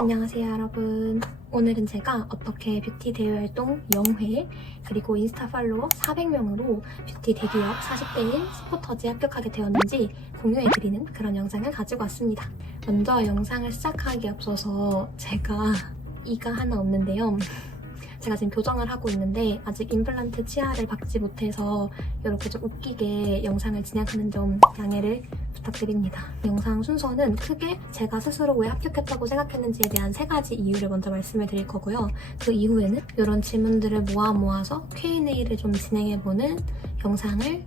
안녕하세요 여러분. 오늘은 제가 어떻게 뷰티 대외활동 0회 그리고 인스타 팔로워 400명으로 뷰티 대기업 40대인 스포터즈에 합격하게 되었는지 공유해드리는 그런 영상을 가지고 왔습니다. 먼저 영상을 시작하기에 앞서서 제가 이가 하나 없는데요. 제가 지금 교정을 하고 있는데 아직 임플란트 치아를 박지 못해서 이렇게 좀 웃기게 영상을 진행하는 점 양해를 부탁드립니다. 영상 순서는 크게 제가 스스로 왜 합격했다고 생각했는지에 대한 3가지 이유를 먼저 말씀을 드릴 거고요. 그 이후에는 이런 질문들을 모아서 Q&A를 좀 진행해보는 영상을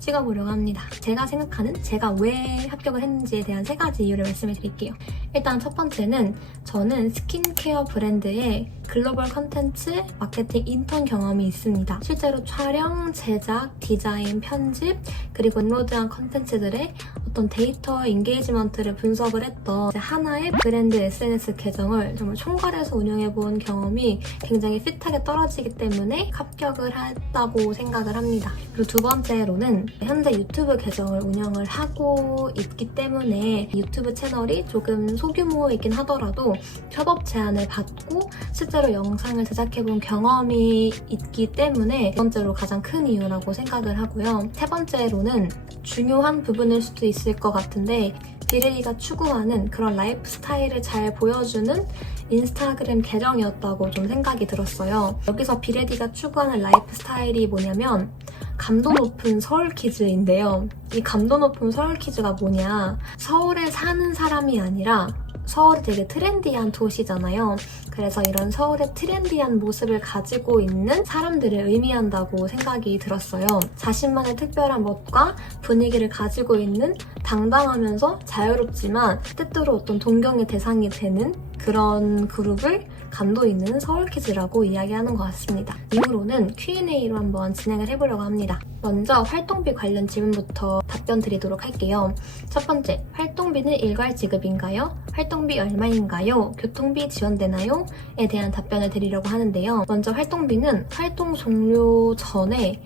찍어보려고 합니다. 제가 생각하는 제가 왜 합격을 했는지에 대한 3가지 이유를 말씀을 드릴게요. 일단 첫 번째는 저는 스킨케어 브랜드의 글로벌 컨텐츠 마케팅 인턴 경험이 있습니다. 실제로 촬영, 제작, 디자인, 편집, 그리고 업로드한 컨텐츠들의 어떤 데이터 인게이지먼트를 분석을 했던 하나의 브랜드 SNS 계정을 정말 총괄해서 운영해본 경험이 굉장히 핏하게 떨어지기 때문에 합격을 했다고 생각을 합니다. 그리고 두 번째로는 현재 유튜브 계정을 운영을 하고 있기 때문에 유튜브 채널이 조금 소규모이긴 하더라도 협업 제안을 받고 실제로 영상을 제작해본 경험이 있기 때문에 두 번째로 가장 큰 이유라고 생각을 하고요. 세 번째로는 중요한 부분일 수도 있을 것 같은데 비레이가 추구하는 그런 라이프 스타일을 잘 보여주는 인스타그램 계정이었다고 좀 생각이 들었어요. 여기서 비레디가 추구하는 라이프 스타일이 뭐냐면 감도 높은 서울키즈인데요. 이 감도 높은 서울키즈가 뭐냐, 서울에 사는 사람이 아니라 서울이 되게 트렌디한 도시잖아요. 그래서 이런 서울의 트렌디한 모습을 가지고 있는 사람들을 의미한다고 생각이 들었어요. 자신만의 특별한 멋과 분위기를 가지고 있는 당당하면서 자유롭지만 때때로 어떤 동경의 대상이 되는 그런 그룹을 감도 있는 서울키즈라고 이야기하는 것 같습니다. 이후로는 Q&A로 한번 진행을 해보려고 합니다. 먼저 활동비 관련 질문부터 답변 드리도록 할게요. 첫 번째, 활동비는 일괄 지급인가요? 활동비 얼마인가요? 교통비 지원되나요? 에 대한 답변을 드리려고 하는데요. 먼저 활동비는 활동 종료 전에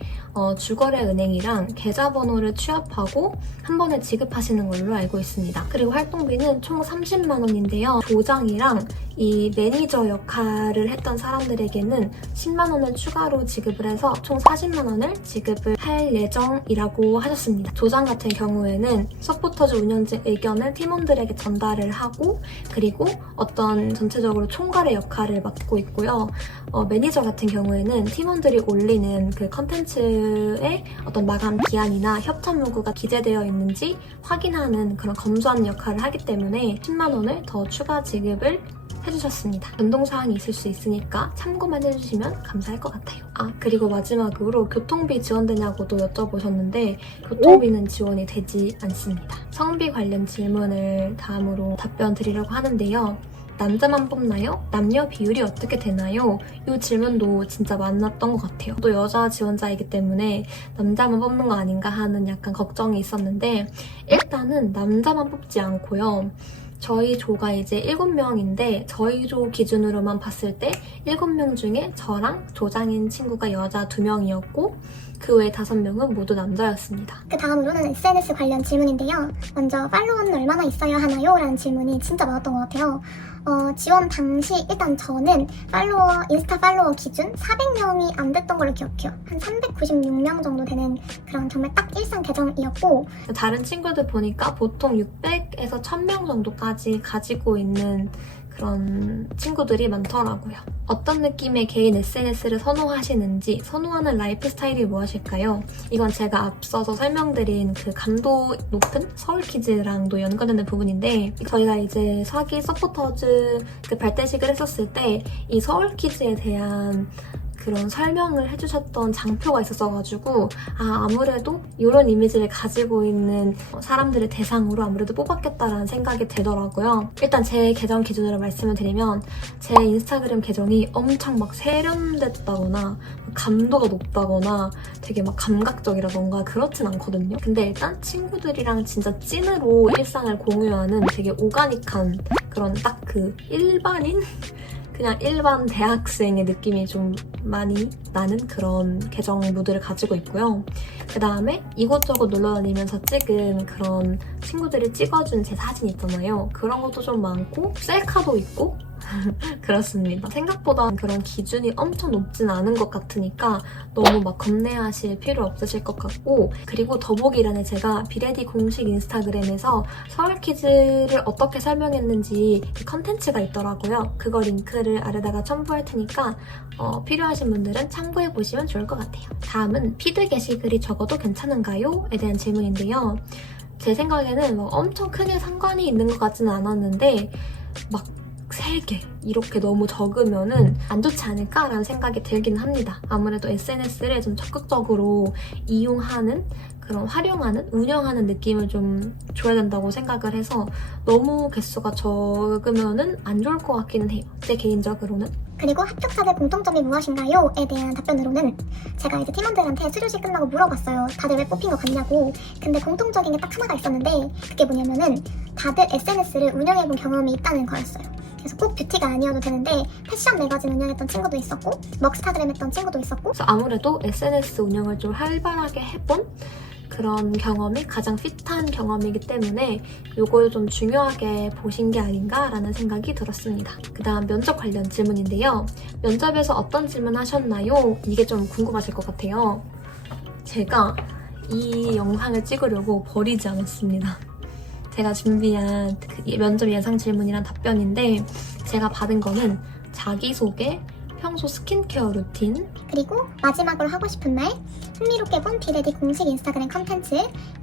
주거래 은행이랑 계좌번호를 취합하고 한 번에 지급하시는 걸로 알고 있습니다. 그리고 활동비는 총 30만 원인데요. 조장이랑 이 매니저 역할을 했던 사람들에게는 10만 원을 추가로 지급을 해서 총 40만 원을 지급을 할 예정이라고 하셨습니다. 조장 같은 경우에는 서포터즈 운영진 의견을 팀원들에게 전달을 하고 그리고 어떤 전체적으로 총괄의 역할을 맡고 있고요. 매니저 같은 경우에는 팀원들이 올리는 그 컨텐츠의 어떤 마감 기한이나 협찬 문구가 기재되어 있는지 확인하는 그런 검수하는 역할을 하기 때문에 10만 원을 더 추가 지급을 해주셨습니다. 변동사항이 있을 수 있으니까 참고만 해주시면 감사할 것 같아요. 그리고 마지막으로 교통비 지원되냐고도 여쭤보셨는데 교통비는 지원이 되지 않습니다. 성비 관련 질문을 다음으로 답변 드리려고 하는데요. 남자만 뽑나요? 남녀 비율이 어떻게 되나요? 이 질문도 진짜 많았던 것 같아요. 또 여자 지원자이기 때문에 남자만 뽑는 거 아닌가 하는 약간 걱정이 있었는데 일단은 남자만 뽑지 않고요. 저희 조가 이제 7명인데 저희 조 기준으로만 봤을 때 7명 중에 저랑 조장인 친구가 여자 2명이었고 그 외 5명은 모두 남자였습니다. 그 다음으로는 SNS 관련 질문인데요. 먼저 팔로워는 얼마나 있어야 하나요? 라는 질문이 진짜 많았던 것 같아요. 지원 당시 일단 저는 인스타 팔로워 기준 400명이 안 됐던 걸로 기억해요. 한 396명 정도 되는 그런 정말 딱 일상 계정이었고 다른 친구들 보니까 보통 600에서 1000명 정도까지 가지고 있는 그런 친구들이 많더라고요. 어떤 느낌의 개인 SNS를 선호하시는지, 선호하는 라이프 스타일이 무엇일까요? 이건 제가 앞서서 설명드린 그 감도 높은 서울키즈랑도 연관되는 부분인데 저희가 이제 사기 서포터즈 그 발대식을 했었을 때 이 서울키즈에 대한 그런 설명을 해주셨던 장표가 있었어가지고 아무래도 이런 이미지를 가지고 있는 사람들을 대상으로 아무래도 뽑았겠다라는 생각이 들더라고요. 일단 제 계정 기준으로 말씀을 드리면 제 인스타그램 계정이 엄청 막 세련됐다거나 감도가 높다거나 되게 막 감각적이라던가 그렇진 않거든요. 근데 일단 친구들이랑 진짜 찐으로 일상을 공유하는 되게 오가닉한 그런 딱 그 일반인? 그냥 일반 대학생의 느낌이 좀 많이 나는 그런 계정 무드를 가지고 있고요. 그 다음에 이곳저곳 놀러다니면서 찍은 그런 친구들이 찍어준 제 사진 있잖아요. 그런 것도 좀 많고 셀카도 있고 그렇습니다. 생각보다 그런 기준이 엄청 높진 않은 것 같으니까 너무 막 겁내하실 필요 없으실 것 같고, 그리고 더보기란에 제가 비레디 공식 인스타그램에서 서울 퀴즈를 어떻게 설명했는지 컨텐츠가 있더라고요. 그거 링크를 아래다가 첨부할 테니까 필요하신 분들은 참고해보시면 좋을 것 같아요. 다음은 피드 게시글이 적어도 괜찮은가요? 에 대한 질문인데요. 제 생각에는 막 엄청 크게 상관이 있는 것 같지는 않았는데 막 3개 이렇게 너무 적으면은 안 좋지 않을까라는 생각이 들긴 합니다. 아무래도 SNS를 좀 적극적으로 이용하는, 그런 활용하는, 운영하는 느낌을 좀 줘야 된다고 생각을 해서 너무 개수가 적으면은 안 좋을 것 같기는 해요. 제 개인적으로는. 그리고 합격자들 공통점이 무엇인가요? 에 대한 답변으로는 제가 이제 팀원들한테 수료식 끝나고 물어봤어요. 다들 왜 뽑힌 것 같냐고. 근데 공통적인 게 딱 하나가 있었는데 그게 뭐냐면은 다들 SNS를 운영해본 경험이 있다는 거였어요. 그래서 꼭 뷰티가 아니어도 되는데 패션 매거진 운영했던 친구도 있었고 먹스타그램 했던 친구도 있었고, 그래서 아무래도 SNS 운영을 좀 활발하게 해본 그런 경험이 가장 핏한 경험이기 때문에 이걸 좀 중요하게 보신 게 아닌가라는 생각이 들었습니다. 그 다음 면접 관련 질문인데요. 면접에서 어떤 질문 하셨나요? 이게 좀 궁금하실 것 같아요. 제가 이 영상을 찍으려고 버리지 않았습니다. 제가 준비한 그 면접 예상 질문이란 답변인데 제가 받은 거는 자기소개, 평소 스킨케어 루틴, 그리고 마지막으로 하고 싶은 말, 흥미롭게 본 비레디 공식 인스타그램 컨텐츠,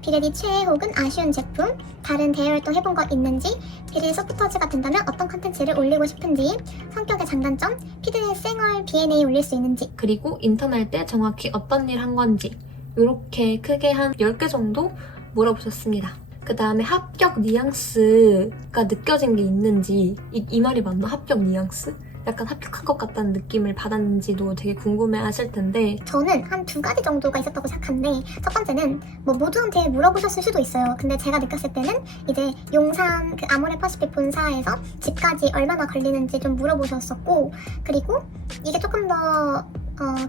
비레디 최애 혹은 아쉬운 제품, 다른 대외 활동 해본 거 있는지, 비레디 서포터즈가 된다면 어떤 컨텐츠를 올리고 싶은지, 성격의 장단점, 피드니스 생얼 B&A 올릴 수 있는지, 그리고 인턴할 때 정확히 어떤 일 한 건지, 이렇게 크게 한 10개 정도 물어보셨습니다. 그 다음에 합격 뉘앙스가 느껴진 게 있는지, 이 말이 맞나? 합격 뉘앙스? 약간 합격한 것 같다는 느낌을 받았는지도 되게 궁금해 하실 텐데, 저는 한 2가지 정도가 있었다고 생각하는데, 첫 번째는 뭐 모두한테 물어보셨을 수도 있어요. 근데 제가 느꼈을 때는 이제 용산 그 아모레 퍼시픽 본사에서 집까지 얼마나 걸리는지 좀 물어보셨었고, 그리고 이게 조금 더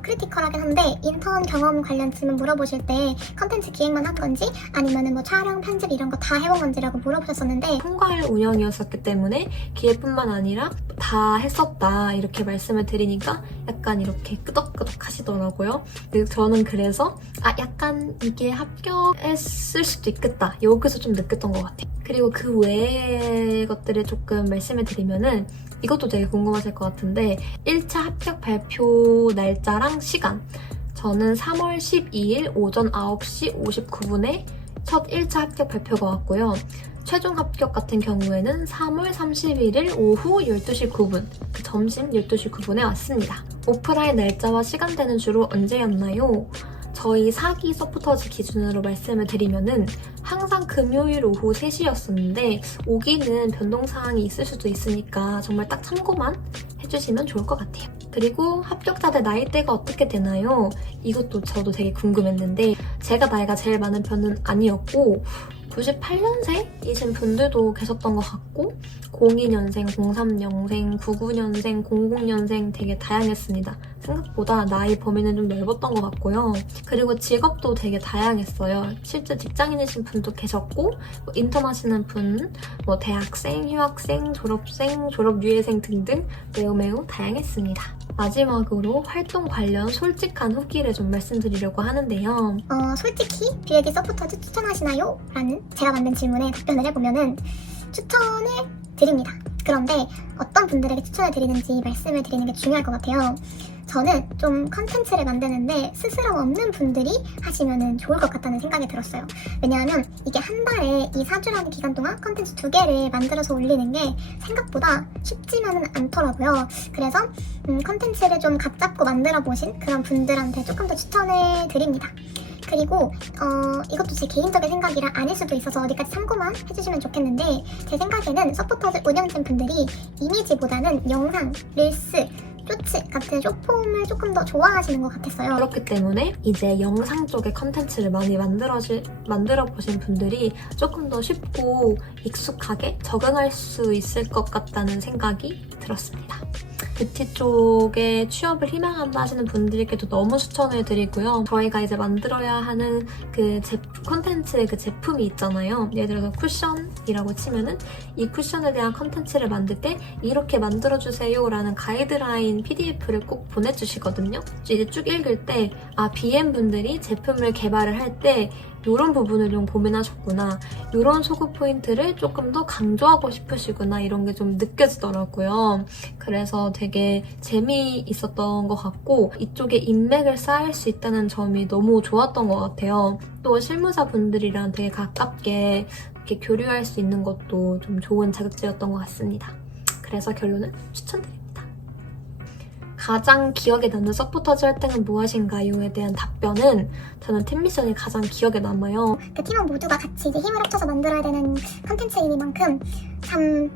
크리티컬하긴 한데 인턴 경험 관련 질문 물어보실 때 컨텐츠 기획만 한 건지 아니면은 뭐 촬영, 편집 이런 거 다 해본 건지라고 물어보셨었는데, 총괄 운영이었었기 때문에 기획뿐만 아니라 다 했었다 이렇게 말씀을 드리니까 약간 이렇게 끄덕끄덕 하시더라고요. 저는 그래서 약간 이게 합격했을 수도 있겠다 여기서 좀 느꼈던 것 같아요. 그리고 그 외의 것들을 조금 말씀을 드리면은 이것도 되게 궁금하실 것 같은데 1차 합격 발표 날짜랑 시간, 저는 3월 12일 오전 9시 59분에 첫 1차 합격 발표가 왔고요. 최종 합격 같은 경우에는 3월 31일 오후 12시 9분, 점심 12시 9분에 왔습니다. 오프라인 날짜와 시간대는 주로 언제였나요? 저희 4기 서포터즈 기준으로 말씀을 드리면은 항상 금요일 오후 3시였었는데 5기는 변동사항이 있을 수도 있으니까 정말 딱 참고만 해주시면 좋을 것 같아요. 그리고 합격자들 나이대가 어떻게 되나요? 이것도 저도 되게 궁금했는데 제가 나이가 제일 많은 편은 아니었고 98년생이신 분들도 계셨던 것 같고 02년생, 03년생, 99년생, 00년생 되게 다양했습니다. 생각보다 나이 범위는 좀 넓었던 것 같고요. 그리고 직업도 되게 다양했어요. 실제 직장인이신 분도 계셨고 뭐 인턴 하시는 분, 뭐 대학생, 휴학생, 졸업생, 졸업유예생 등등 매우 다양했습니다. 마지막으로 활동 관련 솔직한 후기를 좀 말씀드리려고 하는데요. 솔직히 비레디 서포터즈 추천하시나요? 라는 제가 만든 질문에 답변을 해보면은 추천을 드립니다. 그런데 어떤 분들에게 추천을 드리는지 말씀을 드리는 게 중요할 것 같아요. 저는 좀 컨텐츠를 만드는데 스스럼 없는 분들이 하시면 좋을 것 같다는 생각이 들었어요. 왜냐하면 이게 한 달에 이 4주라는 기간 동안 컨텐츠 2개를 만들어서 올리는 게 생각보다 쉽지만은 않더라고요. 그래서 컨텐츠를 좀 각 잡고 만들어 보신 그런 분들한테 조금 더 추천을 드립니다. 그리고 이것도 제 개인적인 생각이라 아닐 수도 있어서 어디까지 참고만 해주시면 좋겠는데, 제 생각에는 서포터즈 운영진 분들이 이미지보다는 영상, 릴스, 쇼츠 같은 숏폼을 조금 더 좋아하시는 것 같았어요. 그렇기 때문에 이제 영상 쪽의 컨텐츠를 많이 만들어보신 분들이 조금 더 쉽고 익숙하게 적응할 수 있을 것 같다는 생각이 들었습니다. 뷰티 쪽에 취업을 희망한다 하시는 분들께도 너무 추천을 드리고요. 저희가 이제 만들어야 하는 그 콘텐츠의 그 제품이 있잖아요. 예를 들어서 쿠션이라고 치면은 이 쿠션에 대한 콘텐츠를 만들 때 이렇게 만들어주세요 라는 가이드라인 PDF를 꼭 보내주시거든요. 이제 쭉 읽을 때 BM분들이 제품을 개발을 할 때 이런 부분을 좀 고민하셨구나, 이런 소구 포인트를 조금 더 강조하고 싶으시구나, 이런 게 좀 느껴지더라고요. 그래서 되게 재미있었던 것 같고 이쪽에 인맥을 쌓을 수 있다는 점이 너무 좋았던 것 같아요. 또 실무자분들이랑 되게 가깝게 이렇게 교류할 수 있는 것도 좀 좋은 자극제였던 것 같습니다. 그래서 결론은 추천드립니다. 가장 기억에 남는 서포터즈 활동은 무엇인가요?에 대한 답변은 저는 팀미션이 가장 기억에 남아요. 그 팀원 모두가 같이 이제 힘을 합쳐서 만들어야 되는 컨텐츠이니만큼 참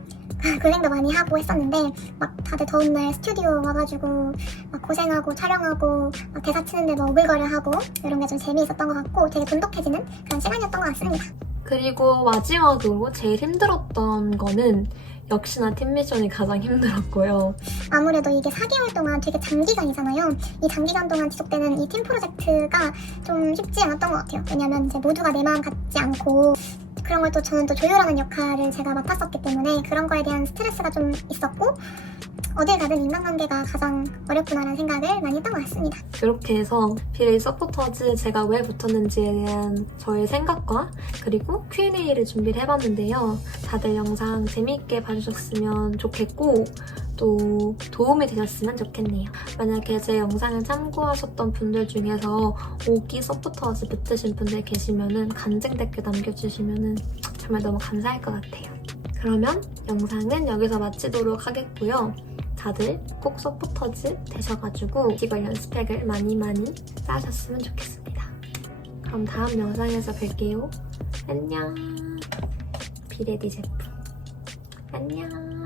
고생도 많이 하고 했었는데 막 다들 더운 날 스튜디오 와가지고 막 고생하고 촬영하고 막 대사 치는데 막 오글거려 하고 이런 게 좀 재미있었던 것 같고 되게 돈독해지는 그런 시간이었던 것 같습니다. 그리고 마지막으로 제일 힘들었던 거는 역시나 팀미션이 가장 힘들었고요. 아무래도 이게 4개월 동안 되게 장기간이잖아요. 이 장기간 동안 지속되는 이 팀 프로젝트가 좀 쉽지 않았던 것 같아요. 왜냐면 이제 모두가 내 마음 같지 않고 그런 걸 또 저는 또 조율하는 역할을 제가 맡았었기 때문에 그런 거에 대한 스트레스가 좀 있었고 어딜 가든 인간관계가 가장 어렵구나라는 생각을 많이 했던 것 같습니다. 이렇게 해서 비레이 서포터즈 제가 왜 붙었는지에 대한 저의 생각과 그리고 Q&A를 준비를 해봤는데요. 다들 영상 재미있게 봐주셨으면 좋겠고 또 도움이 되셨으면 좋겠네요. 만약에 제 영상을 참고하셨던 분들 중에서 5기 서포터즈 붙으신 분들 계시면은 간증 댓글 남겨주시면은 정말 너무 감사할 것 같아요. 그러면 영상은 여기서 마치도록 하겠고요. 다들 꼭 서포터즈 되셔가지고 뷰티 관련 스펙을 많이 쌓으셨으면 좋겠습니다. 그럼 다음 영상에서 뵐게요. 안녕. 비레디 제품. 안녕.